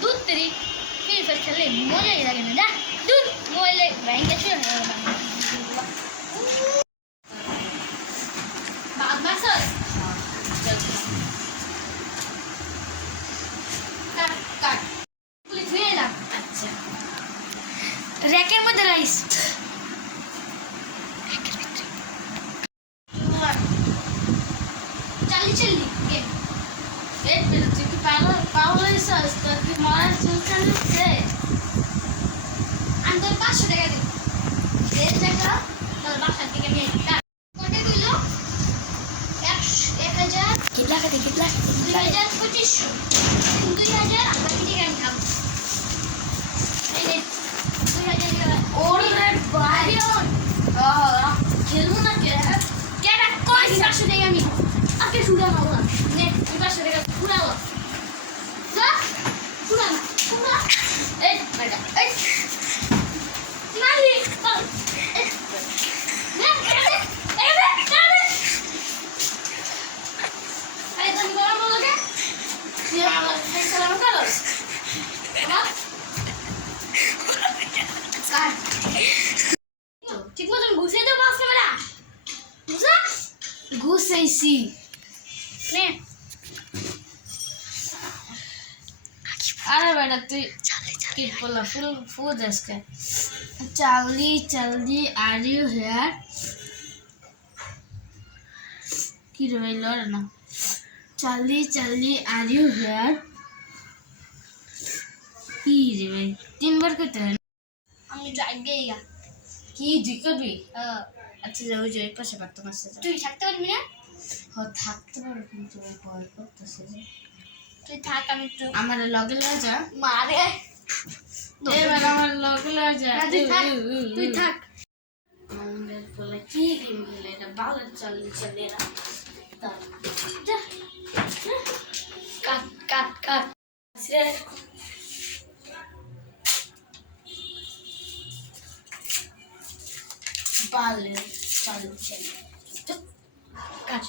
दूध तेरी फिर चले मोबाइल लगे ना दूध मोबाइल बैंक रैकेर मध्य राइस चली चली पावला मारा चलते अंदर 500 টাকা দিই 1.5 টাকা তোর বাসা থেকে নিয়ে কত দিল 1000 कितना 2500 2000 আর বাকি টাকা আমি খাবো এই নে 2000 ওরে ভাই খেলবো না কেডা কই 500 টাকা আমি আগে শুরু না নে 500 টাকা পুরাও যা পুরা এই বেটা এই নালি এই নে এই তুমি গরম লাগে তুই আমার সালাম করস ঠিক মতন ঘুষে দাও বাস ক্যামেরা ঘুষা ঘুষাইছি নে अरे बेटा तू की बोला फुल फूड इसके चार्ली आर यू हियर की रे लड़ ना चार्ली आर यू हियर की रे भाई 3 बार कहते हैं हम जाग गएगा की दिक्कत भी अच्छा जाओ जो एक पासे बात तो मत से तू থাকতে পারবি না ও থাকতে পারবো কিন্তু ভয় করতেছে যে তুই থাক আমি তো আমার লগে লয়ে যা মারে এবার আমার লগে লয়ে যা তুই থাক আমাদের বলে কি গেম খেলে এটা বালের চলে না যা কাট বালের চলে কাট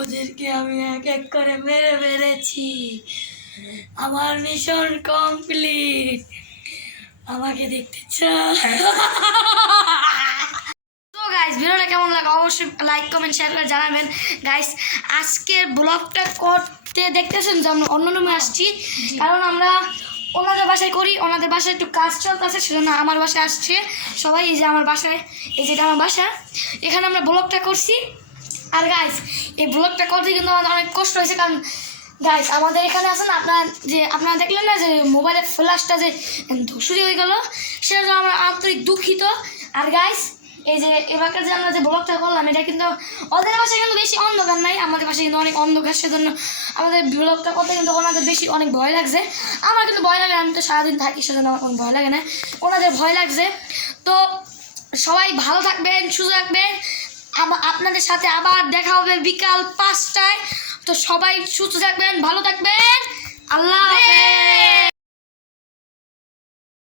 ওদেরকে আমি এক এক করে মেরে মেরেছি আমার মিশন কমপ্লিট আমাকে দেখতে চাও তো গাইস ভিডিওটা কেমন লাগে অবশ্যই লাইক কমেন্ট শেয়ার করে জানাবেন গাইস আজকের ব্লগটা করতে দেখতেছেন যে আমরা অন্য রুমে আসছি কারণ আমরা ওনাদের বাসায় করি ওনাদের বাসায় একটু কাজ চলতেছে সেজন্য আমার বাসায় আসছে সবাই এই যে আমার বাসায় এই যেটা আমার বাসা এখানে আমরা ব্লগটা করছি আর গাইস এই ব্লগটা করতে কিন্তু আমাদের অনেক কষ্ট হয়েছে কারণ গাইস আমাদের এখানে আছে না আপনারা দেখলেন না যে মোবাইলের ফ্ল্যাশটা যে ধূসরি হয়ে গেল সেটা আমরা আন্তরিক দুঃখিত আর গাইস এই যে এবারকার যে আমরা যে ব্লগটা করলাম এটা কিন্তু ওদের বাসায় কিন্তু বেশি অন্ধকার নাই আমাদের বাসায় কিন্তু অনেক অন্ধকার সেজন্য আমাদের ব্লগটা করতে কিন্তু ওনাদের বেশি অনেক ভয় লাগছে আমার কিন্তু ভয় লাগে আমি তো সারাদিন থাকি সেজন্য আমার কোনো ভয় লাগে না ওনাদের ভয় লাগছে তো সবাই ভালো থাকবেন সুস্থ থাকবেন আপনাদের সাথে আবার দেখা হবে বিকাল 5টায় তো সবাই সুস্থ থাকবেন ভালো থাকবেন